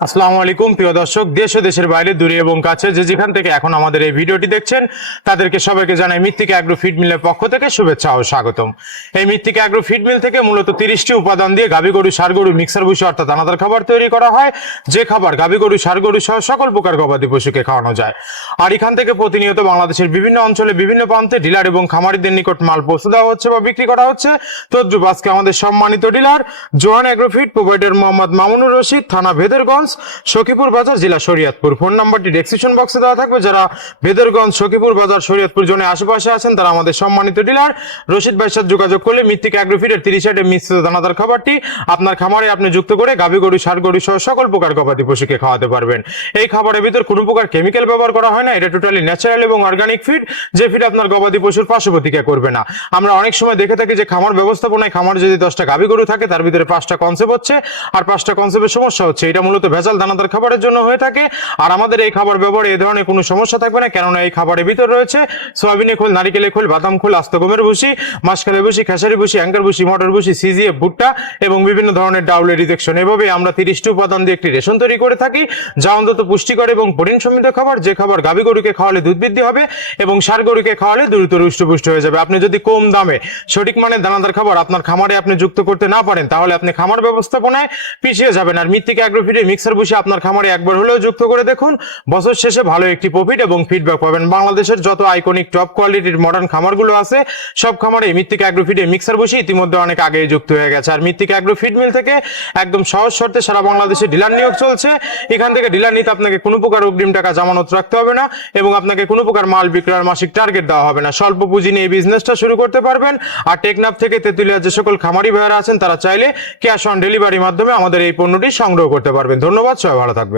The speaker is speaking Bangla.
আসসালামু আলাইকুম প্রিয় দর্শক, দেশ ও দেশের বাইরে দূরে এবং কাছে যে যেখান থেকে এখন আমাদের এই ভিডিওটি দেখছেন তাদেরকে সবাইকে জানাই মৃত্তিকা অ্যাগ্রো ফিড মিলের পক্ষ থেকে শুভেচ্ছা ও স্বাগতম। এই মৃত্তিকা অ্যাগ্রো ফিড মিল থেকে মূলত 30টি উপাদান দিয়ে গাভী গরু ষাঁড় গরু মিক্সার ভুসি অর্থাৎ দানাদার খাবার তৈরি করা হয়, যে খাবার গাভী গরু ষাঁড় গরু সহ সকল প্রকার গবাদি পশুকে খাওয়ানো যায়। আর এখান থেকে প্রতিনিয়ত বাংলাদেশের বিভিন্ন অঞ্চলে বিভিন্ন প্রান্তে ডিলার এবং খামারিদের নিকট মাল পৌঁছে দেওয়া হচ্ছে বা বিক্রি করা হচ্ছে। তদ্রুপ আজকে আমাদের সম্মানিত ডিলার জোয়ান agro feed, provider Mohammad Mamunur Rashid, থানা ভেদরগঞ্জ, সখীপুর বাজার, জেলা শরীয়তপুর। ফোন নাম্বারটি ডেসক্রিপশন বক্সে দেওয়া থাকবে। যারা ভেদরগঞ্জ, সখীপুর বাজার, শরীয়তপুর জোনে আশেপাশে আছেন তারা আমাদের সম্মানিত ডিলার রশিদ ভাইয়ের সাথে যোগাযোগ করলে মৃত্তিকা অ্যাগ্রো ফিডের 30 আইটেম মিশ্রিত দানাদার খাবারটি আপনার খামারে আপনি যুক্ত করে গাভী গরু ষাঁড় গরু সহ সকল প্রকার গবাদি পশুকে খাওয়াতে পারবেন। এই খাবারের ভিতর কোনো প্রকার কেমিক্যাল ব্যবহার করা হয় না, এটা টোটালি ন্যাচারাল এবং অর্গানিক ফিড, যে ফিড আপনার গবাদি পশুর পার্শ্ব প্রতিক্রিয়া করবে না। আমরা অনেক সময় দেখে থাকি যে খামার ব্যবস্থাপনায় খামার যদি 10টা গাভী গরু থাকে তার ভিতরে 5টা কনসেপ্ট হচ্ছে আর 5টা কনসেপ্টের সমস্যা হচ্ছে। এটা মূলত ভেজাল দানাদার খাবারের জন্য হয়ে থাকে। আর আমাদের এই খাবার ব্যবহারে এই ধরনের কোনো সমস্যা থাকবে না, কেননা এই খাবারের ভিতর রয়েছে সয়াবিনের খোল, নারিকেলের খোল, বাদাম খোল, আস্ত গমের ভুসি, মাসকালের ভুসি, খেসারি ভুসি, অ্যাঙ্কার ভুসি, মটর ভুসি, সিজিএফ, ভুট্টা এবং বিভিন্ন ধরনের ডাউলের রিজেকশন। এভাবে আমরা 30টি উপাদান দিয়ে একটি রেশন তৈরি করে থাকি, যা অন্তত পুষ্টিকর এবং প্রোটিন সমৃদ্ধ খাবার, যে খাবার গাভী গরুকে খাওয়ালে দুধ বৃদ্ধি হবে এবং ষাঁড় গরুকে খাওয়ালে দ্রুত হৃষ্টপুষ্ট হয়ে যাবে। আপনি যদি কম দামে সঠিক মানের দানাদার খাবার আপনার খামারে আপনি যুক্ত করতে না পারেন তাহলে আপনি খামার ব্যবস্থাপনায় পিছিয়ে যাবেন। আর মৃত্তিকা অ্যাগ্রো ফিডে মিক্সার ভুসি আপনার খামারে একবার হলেও যুক্ত করে দেখুন, বছর শেষে ভালো একটি প্রফিট এবং ফিডব্যাক পাবেন। বাংলাদেশের যত আইকনিক টপ কোয়ালিটির মডার্ন খামারগুলো আছে সব খামারে মৃত্তিকা অ্যাগ্রো ফিডে মিক্সার ভুসি ইতিমধ্যে অনেক আগেই যুক্ত হয়ে গেছে। আর মৃত্তিকা অ্যাগ্রো ফিড মিল থেকে একদম সহজ শর্তে সারা বাংলাদেশে ডিলার নিয়োগ চলছে। এখান থেকে ডিলার নিতে আপনাকে কোনো প্রকার অগ্রিম টাকা জামানত রাখতে হবে না এবং আপনাকে কোনো প্রকার মাল বিক্রয়ের মাসিক টার্গেট দেওয়া হবে না। স্বল্প পুঁজি নিয়ে এই বিজনেসটা শুরু করতে পারবেন। আর টেকনাফ থেকে তেতুলিয়া যে সকল খামারি ভাইয়েরা আছেন তারা চাইলে ক্যাশ অন ডেলিভারির মাধ্যমে আমাদের এই পণ্যটি সংগ্রহ করতে পারবেন। ধন্যবাদ, সবাই ভালো থাকবেন।